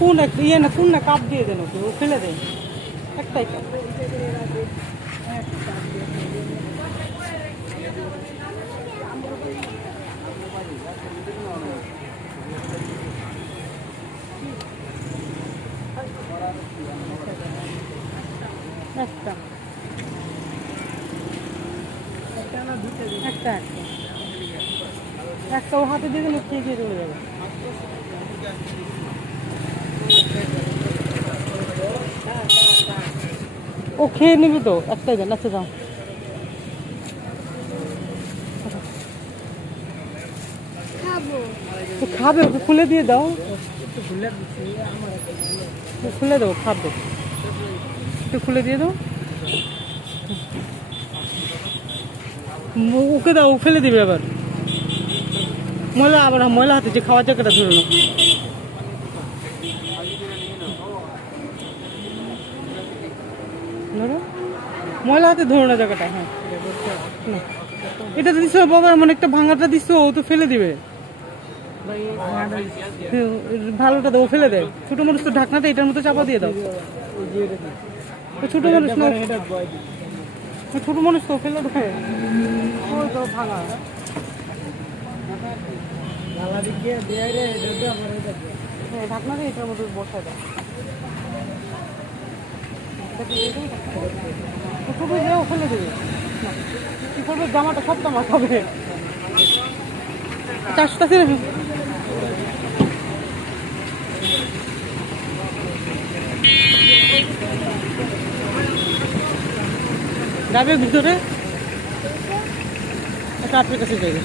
কোন ইয়ে না কোন না, কাপ দিয়ে দেন ওকে, ও ফেলে দেয়। একটাই কাপ। একটা। একটা ও হাতে দিয়ে দিন ও খেয়ে খেয়ে চলে যাবে। ও, খেয়ে নিবি তো। একটাই দেন আচ্ছা যাও খাবে, ওকে খুলে দিয়ে দাও। খুলে দেবো খাবে। একটু খুলে দিয়ে দাও। ওকে দাও ফেলে দিবে আবার। ময়লা আবার ময়লা হাতে যে খাওয়ার জায়গাটা ধরে নাও। ধরো ময়লা হাতে ধরো না জায়গাটা হ্যাঁ। না। এটা তো দিছো বাবা এমন একটা ভাঙাটা দিছো ও তো ফেলে দিবে। ভালোটা দাও ফেলে দেয়। ছোট মানুষ তো ঢাকনাটা এটার মতো চাপা দিয়ে দাও। ছোট মানুষ না ছোট মানুষ তো ফেলে দেয়। ভাঙা। হ্যাঁ ঢাকনাটা এটার মধ্যে বসায় দাও। ফেলে দেবে জামাটা সবটা মাথাবে চারশোটা ছেড়ে দিন। যাবে ভিতরে একটা কাছে যাবে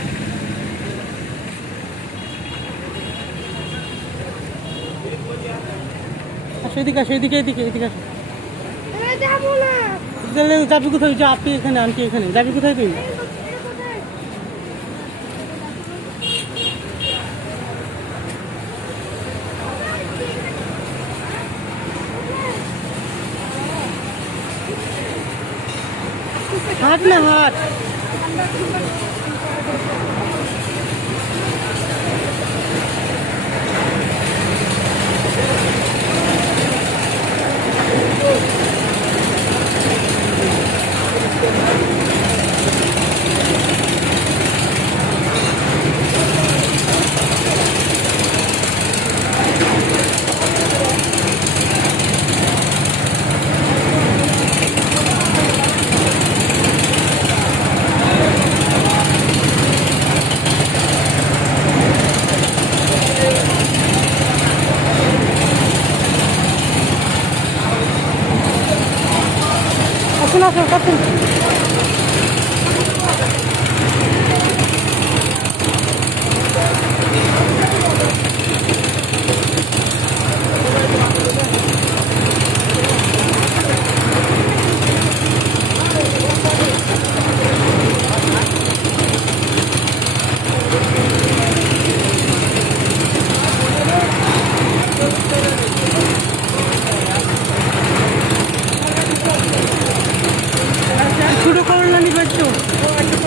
এদিকে এদিকে এদিকে এদিকে যাব না? তাহলে যাবি কোথায়? যে আপনি এখানে আনটি এখানে। যাবি কোথায় তুই? হাট না হাট। スマス歌ってる。の একটু।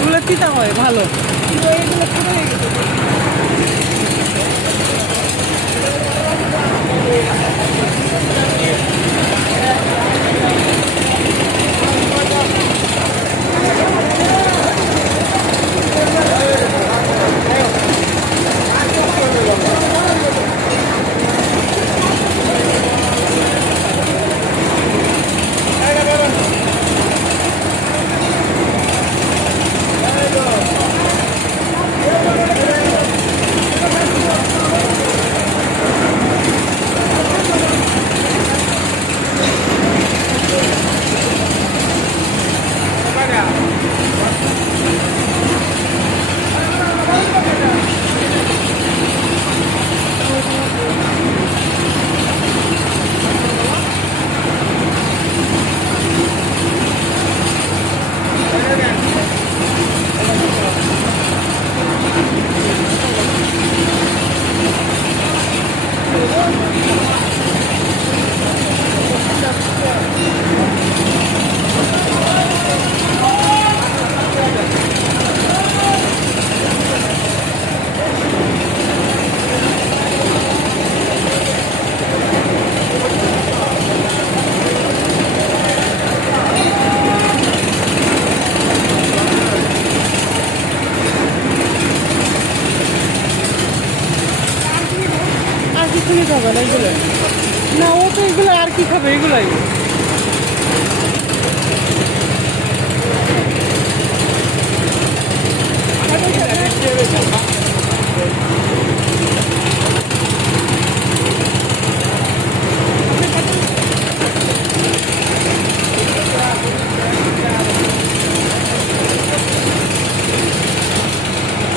এগুলো তিতা হয় ভালো। খাবে এগুলো না ও তো এগুলো আর কি খাবে? এগুলাই।